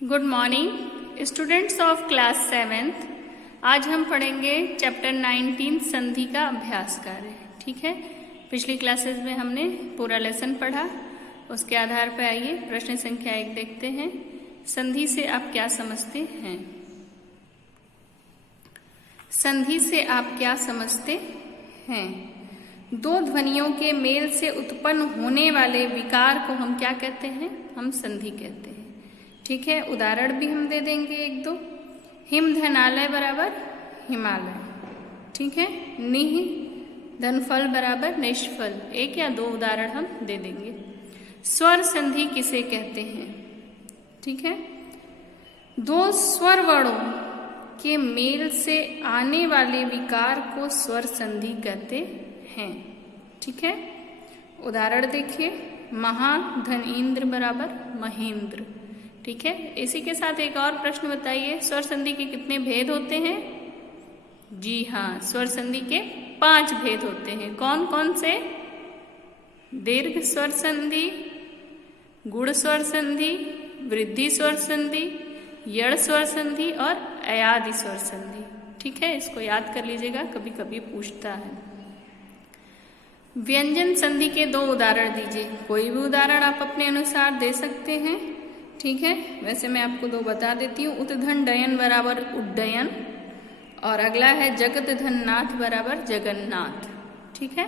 Good morning students of class 7th। आज हम पढ़ेंगे चैप्टर 19 संधि का अभ्यास कार्य। ठीक है, पिछली क्लासेस में हमने पूरा लेसन पढ़ा, उसके आधार पर आइए प्रश्न संख्या 1 देखते हैं। संधि से आप क्या समझते हैं? संधि से आप क्या समझते हैं? दो ध्वनियों के मेल से उत्पन्न होने वाले विकार को हम क्या कहते हैं? हम संधि कहते हैं। ठीक है, उदाहरण भी हम दे देंगे एक दो। हिमधनालय बराबर हिमालय। ठीक है, निह धनफल बराबर निष्फल। एक या दो उदाहरण हम दे देंगे। स्वर संधि किसे कहते हैं? ठीक है, दो स्वर वर्णों के मेल से आने वाले विकार को स्वर संधि कहते हैं। ठीक है, उदाहरण देखिए, महा धन इंद्र बराबर महेंद्र। ठीक है, इसी के साथ एक और प्रश्न बताइए, स्वर संधि के कितने भेद होते हैं? जी हाँ, स्वर संधि के 5 भेद होते हैं। कौन कौन से? दीर्घ स्वर संधि, गुण स्वर संधि, वृद्धि स्वर संधि, यड़ स्वर संधि और अयादि स्वर संधि। ठीक है, इसको याद कर लीजिएगा, कभी कभी पूछता है। व्यंजन संधि के 2 उदाहरण दीजिए। कोई भी उदाहरण आप अपने अनुसार दे सकते हैं। ठीक है, वैसे मैं आपको 2 बता देती हूँ। उतधन डयन बराबर उड्डयन और अगला है जगत धन नाथ बराबर जगन्नाथ। ठीक है,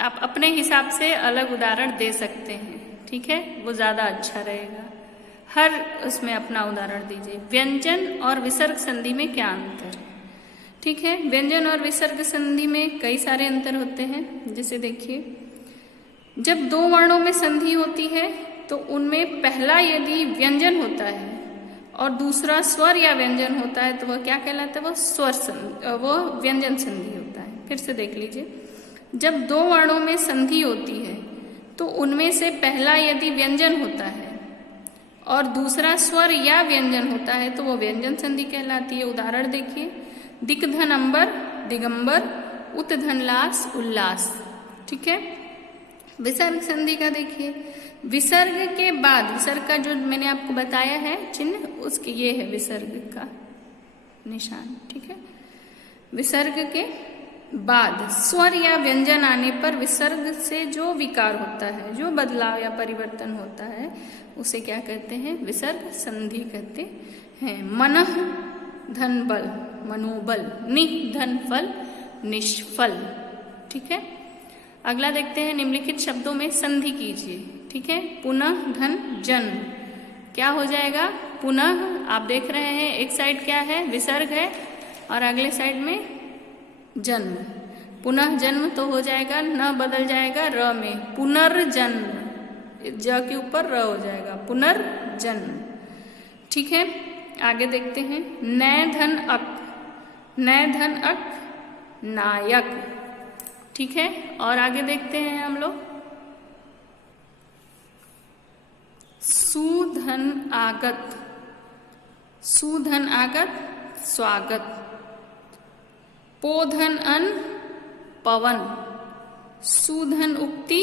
आप अपने हिसाब से अलग उदाहरण दे सकते हैं। ठीक है, वो ज़्यादा अच्छा रहेगा। हर उसमें अपना उदाहरण दीजिए। व्यंजन और विसर्ग संधि में क्या अंतर? ठीक है, व्यंजन और विसर्ग संधि में कई सारे अंतर होते हैं। जैसे देखिए, जब 2 वर्णों में संधि होती है तो उनमें पहला यदि व्यंजन होता है और दूसरा स्वर या व्यंजन होता है तो वह क्या कहलाता है? वो व्यंजन संधि होता है। फिर से देख लीजिए, जब 2 वर्णों में संधि होती है तो उनमें से पहला यदि व्यंजन होता है और दूसरा स्वर या व्यंजन होता है तो वो व्यंजन संधि कहलाती है। उदाहरण देखिए, दिक्धन अंबर दिगंबर, उत्धन लास उल्लास। ठीक है, विसर्ग संधि का देखिए, विसर्ग के बाद, विसर्ग का जो मैंने आपको बताया है चिन्ह, उसके ये है विसर्ग का निशान। ठीक है, विसर्ग के बाद स्वर या व्यंजन आने पर विसर्ग से जो विकार होता है, जो बदलाव या परिवर्तन होता है, उसे क्या कहते हैं? विसर्ग संधि कहते हैं। मनः धन बल मनोबल, निह धन फल निष्फल। ठीक है, अगला देखते हैं, निम्नलिखित शब्दों में संधि कीजिए। ठीक है, पुनः धन जन्म क्या हो जाएगा? पुनः, आप देख रहे हैं एक साइड क्या है? विसर्ग है और अगले साइड में जन्म। पुनः जन्म तो हो जाएगा, न बदल जाएगा र में, पुनर्जन्म, ज के ऊपर र हो जाएगा, पुनर्जन्म। ठीक है, आगे देखते हैं, नय धन अक, नय धन अक नायक। ठीक है, और आगे देखते हैं हम लोग, सुधन आगत, सुधन आगत स्वागत, पोधन अन पवन, सुधन उक्ति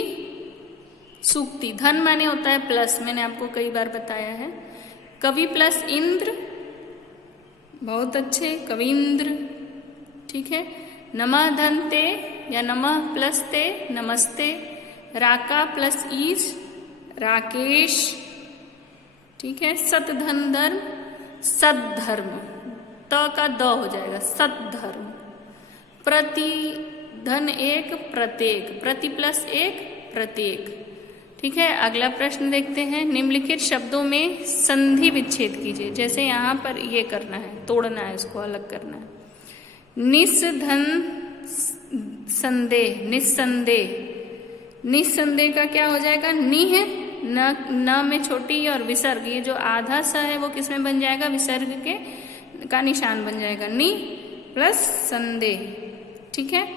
सूक्ति। धन माने होता है प्लस, मैंने आपको कई बार बताया है। कवि प्लस इंद्र, बहुत अच्छे, कविंद्र। ठीक है, नमः धनते या नमः प्लस ते नमस्ते, राका प्लस ईश राकेश। ठीक है, सत धन धर्म सद्धर्म, त का द हो जाएगा सद्धर्म। प्रति धन एक प्रत्येक, प्रति प्लस एक प्रत्येक। ठीक है, अगला प्रश्न देखते हैं, निम्नलिखित शब्दों में संधि विच्छेद कीजिए। जैसे यहाँ पर ये करना है, तोड़ना है, उसको अलग करना है। निस्धन संदेह, निस्संदेह, निस्संदेह का क्या हो जाएगा? नि है, न में छोटी और विसर्ग, ये जो आधा स है वो किस में बन जाएगा? विसर्ग के का निशान बन जाएगा, नि प्लस संदेह। ठीक है,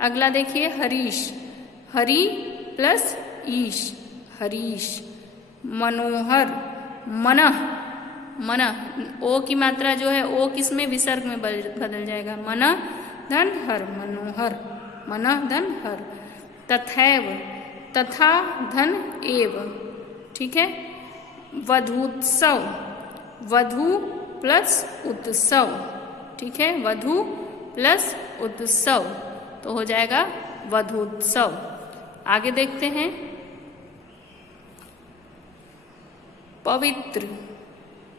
अगला देखिए, हरीश, हरि प्लस ईश हरीश। मनोहर, मनः, मनः, ओ की मात्रा जो है ओ किस में? विसर्ग में बदल जाएगा, मनः धन हर मनोहर, मनः धन हर। तथैव, तथा धन एव। ठीक है, वधूत्सव, वधु प्लस उत्सव, ठीक है, वधु प्लस उत्सव तो हो जाएगा वधूत्सव। आगे देखते हैं, पवित्र,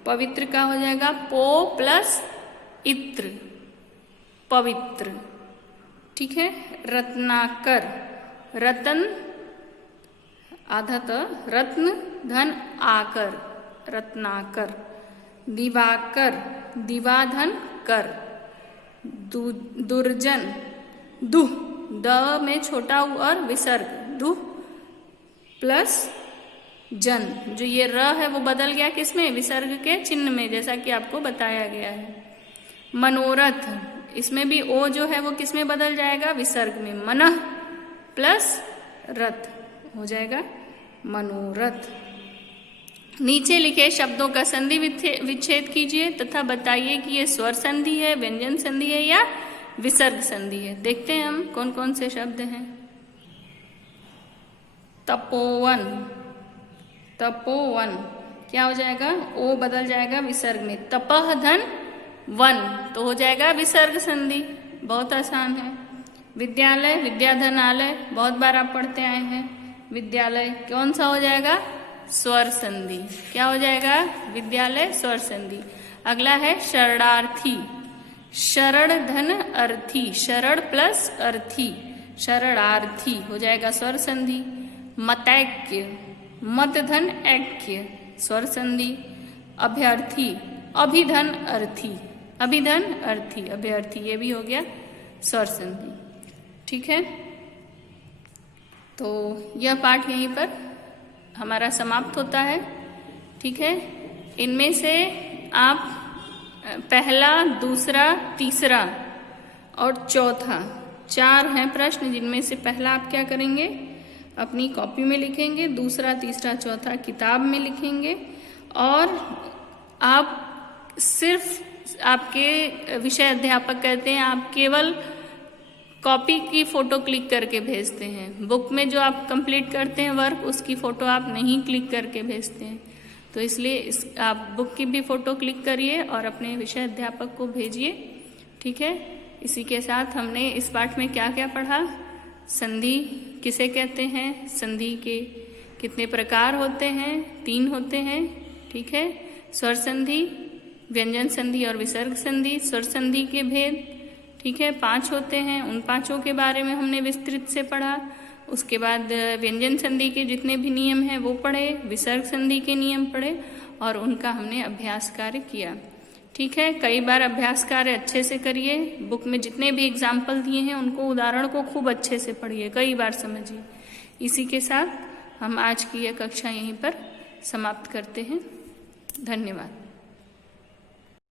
पवित्र का हो जाएगा पो प्लस इत्र, पवित्र, ठीक है। रत्नाकर, रतन आधा त रत्न धन आकर, रत्नाकर। दिवाकर, दिवाधन कर। दुर्जन, दुह, द में छोटा उ और विसर्ग, दुह प्लस जन, जो ये र है वो बदल गया किसमें, विसर्ग के चिन्ह में, जैसा कि आपको बताया गया है। मनोरथ, इसमें भी ओ जो है वो किसमें बदल जाएगा, विसर्ग में, मनः प्लस रथ हो जाएगा मनोरथ। नीचे लिखे शब्दों का संधि विच्छेद कीजिए तथा बताइए कि ये स्वर संधि है, व्यंजन संधि है या विसर्ग संधि है। देखते हैं हम कौन कौन से शब्द हैं। तपोवन, तपोवन क्या हो जाएगा, ओ बदल जाएगा विसर्ग में, तपह धन वन तो हो जाएगा विसर्ग संधि, बहुत आसान है। विद्यालय, विद्याधनालय बहुत बार आप पढ़ते आए हैं, विद्यालय कौन सा हो जाएगा, स्वर संधि, क्या हो जाएगा, विद्यालय स्वर संधि। अगला है शरणार्थी, शरण धन अर्थी, शरण प्लस अर्थी, शरणार्थी हो जाएगा स्वर संधि। मतैक्य, मत धन ऐक्य स्वर संधि। अभ्यर्थी, अभिधन अर्थी, अभिधन अर्थी, अभ्यर्थी ये भी हो गया स्वर संधि, ठीक है। तो यह पाठ यहीं पर हमारा समाप्त होता है, ठीक है। इनमें से आप पहला, दूसरा, तीसरा और चौथा 4 हैं प्रश्न, जिनमें से पहला आप क्या करेंगे, अपनी कॉपी में लिखेंगे, दूसरा, तीसरा, चौथा किताब में लिखेंगे और आप सिर्फ आपके विषय अध्यापक कहते हैं आप केवल कॉपी की फोटो क्लिक करके भेजते हैं, बुक में जो आप कंप्लीट करते हैं वर्क उसकी फोटो आप नहीं क्लिक करके भेजते हैं। तो इसलिए आप बुक की भी फोटो क्लिक करिए और अपने विषय अध्यापक को भेजिए, ठीक है। इसी के साथ हमने इस पाठ में क्या क्या पढ़ा, संधि किसे कहते हैं, संधि के कितने प्रकार होते हैं, 3 होते हैं, ठीक है। स्वर संधि, व्यंजन संधि और विसर्ग संधि। स्वर संधि के भेद, ठीक है, 5 होते हैं, उन 5 के बारे में हमने विस्तृत से पढ़ा। उसके बाद व्यंजन संधि के जितने भी नियम हैं वो पढ़े, विसर्ग संधि के नियम पढ़े और उनका हमने अभ्यास कार्य किया, ठीक है। कई बार अभ्यास कार्य अच्छे से करिए, बुक में जितने भी एग्जाम्पल दिए हैं उनको, उदाहरण को खूब अच्छे से पढ़िए, कई बार समझिए। इसी के साथ हम आज की यह कक्षा यहीं पर समाप्त करते हैं। धन्यवाद।